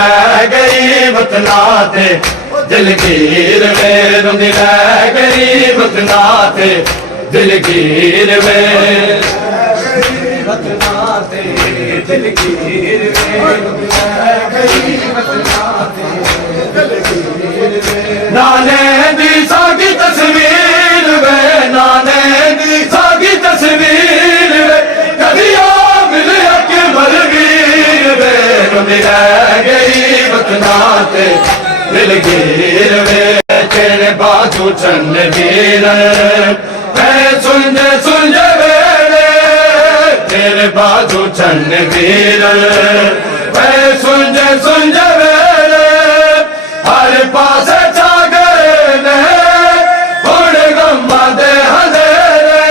रह गई वतना ते दिलगीर में रोंदी रह गई वतना ते दिलगीर में वतना ते दिलगीर में रोंदी रह गई वतना ते दिलगीर में नाने दी सागी तस्वीर वे नाने दी सागी तस्वीर वे कदिया मिले के बलवीर वे रोंदी रह गई वतना ते दिलगीर वे तेरे बाजू चंद वीर मैं सुन वेले तेरे बाजू चंद वीर मैं सुन वेले हर पास छा गए ने हुण गम्मा दे हज़ेरे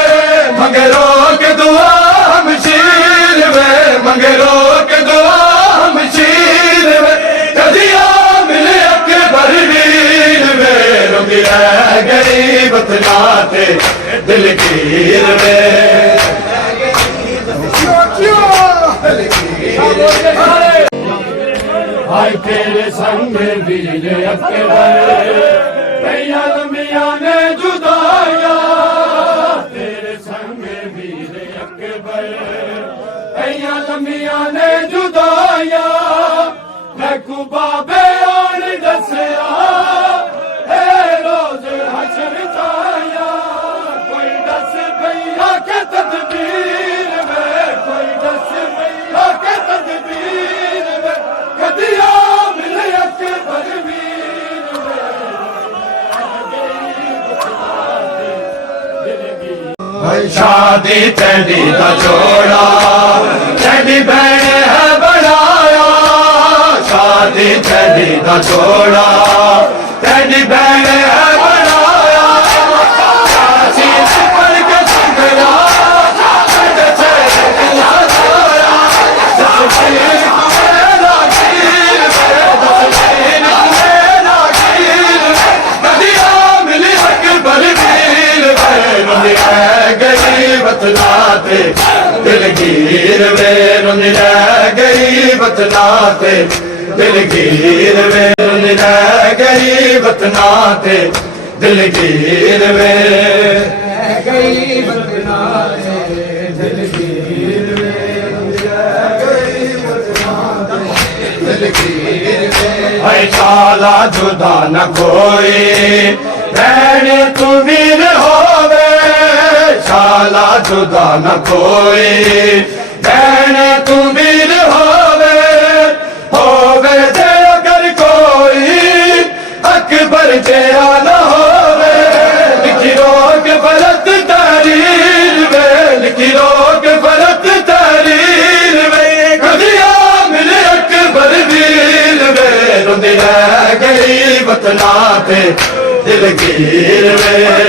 मंगरो के दुआ हम शीर वे मंगरो के दुआ हम शीर वे कदिया मिले के बरवीर वे रोंदी रह गई वतना ते दिलगीर में हाय तेरे संग वीर अकबर भैया लमिया ने जुदाया तेरे संग वीर अकबर भैया लमिया ने जुदाया मैं बाबे आन दसिया रोज हशर छाया कोई दस भैया के तदबीर में कोई दस भैया के तदबीर में कदिया मिले के बलवीर में शादी तेरी का जोड़ा तेरी बहन है बनाया शादी तेरी का जोड़ा तेरी बहन है बनाया आशीष पर के संगला वतना ते दिलगीर में रोंदी रह गई वतना ते दिलगीर में रोंदी रह गई वतना ते दिलगीर में रह गई वतना ते दिलगीर में रोंदी रह गई वतना ते दिलगीर में है शाला जुदा न कोई बहन तू वीर होवे शाला जुदा न कोई बहन तू वीर होवे जे अगर कोई अकबर जेरा न होवे लिखी रोक फलत तहरीर में लिखी रोक फलत तहरीर में कदिया मिले अकबर वीर में रोंदी रह गई वतना ते दिलगीर में